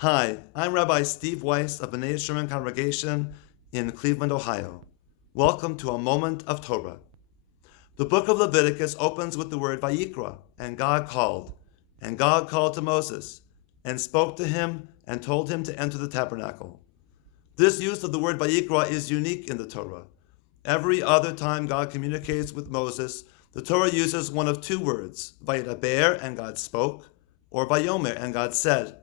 Hi, I'm Rabbi Steve Weiss of B'nai Sherman Congregation in Cleveland, Ohio. Welcome to a moment of Torah. The book of Leviticus opens with the word Vayikra, and God called. And God called to Moses, and spoke to him, and told him to enter the tabernacle. This use of the word Vayikra is unique in the Torah. Every other time God communicates with Moses, the Torah uses one of two words, Vayidaber, and God spoke, or Vayomer, and God said.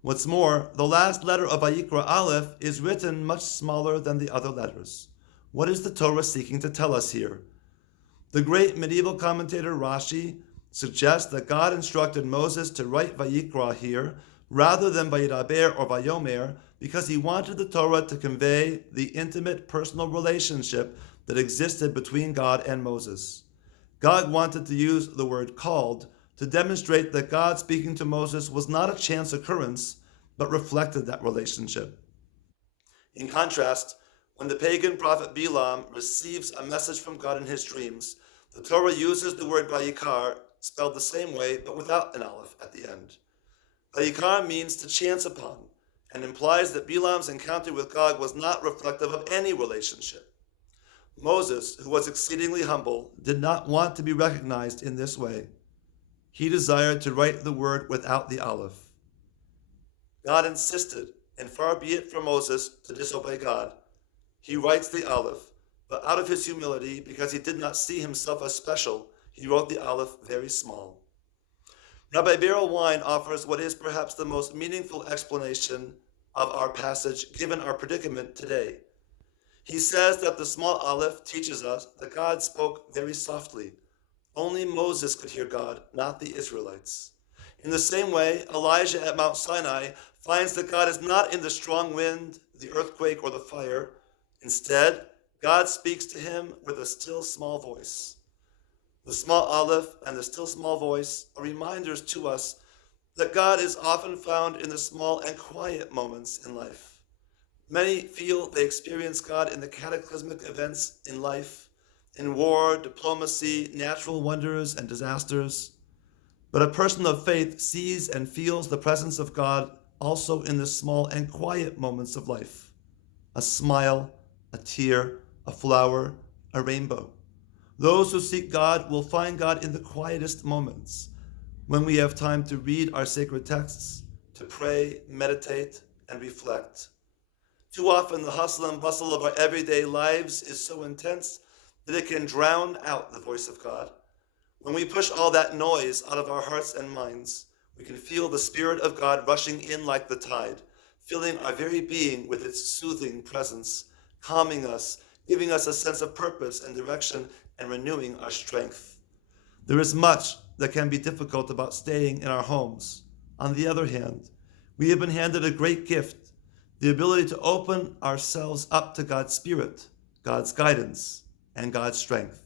What's more, the last letter of Vayikra Aleph is written much smaller than the other letters. What is the Torah seeking to tell us here? The great medieval commentator Rashi suggests that God instructed Moses to write Vayikra here rather than Vayidaber or Vayomer because he wanted the Torah to convey the intimate personal relationship that existed between God and Moses. God wanted to use the word called to demonstrate that God speaking to Moses was not a chance occurrence, but reflected that relationship. In contrast, when the pagan prophet Bilam receives a message from God in his dreams, the Torah uses the word Vayikar, spelled the same way, but without an aleph at the end. Vayikar means to chance upon, and implies that Bilam's encounter with God was not reflective of any relationship. Moses, who was exceedingly humble, did not want to be recognized in this way. He desired to write the word without the aleph. God insisted, and far be it from Moses to disobey God. He writes the aleph, but out of his humility, because he did not see himself as special, he wrote the aleph very small. Rabbi Beryl Wine offers what is perhaps the most meaningful explanation of our passage given our predicament today. He says that the small aleph teaches us that God spoke very softly. Only Moses could hear God, not the Israelites. In the same way, Elijah at Mount Sinai finds that God is not in the strong wind, the earthquake, or the fire. Instead, God speaks to him with a still small voice. The small aleph and the still small voice are reminders to us that God is often found in the small and quiet moments in life. Many feel they experience God in the cataclysmic events in life, in war, diplomacy, natural wonders, and disasters. But a person of faith sees and feels the presence of God also in the small and quiet moments of life. A smile, a tear, a flower, a rainbow. Those who seek God will find God in the quietest moments, when we have time to read our sacred texts, to pray, meditate, and reflect. Too often the hustle and bustle of our everyday lives is so intense that it can drown out the voice of God. When we push all that noise out of our hearts and minds, we can feel the Spirit of God rushing in like the tide, filling our very being with its soothing presence, calming us, giving us a sense of purpose and direction, and renewing our strength. There is much that can be difficult about staying in our homes. On the other hand, we have been handed a great gift, the ability to open ourselves up to God's Spirit, God's guidance, and God's strength.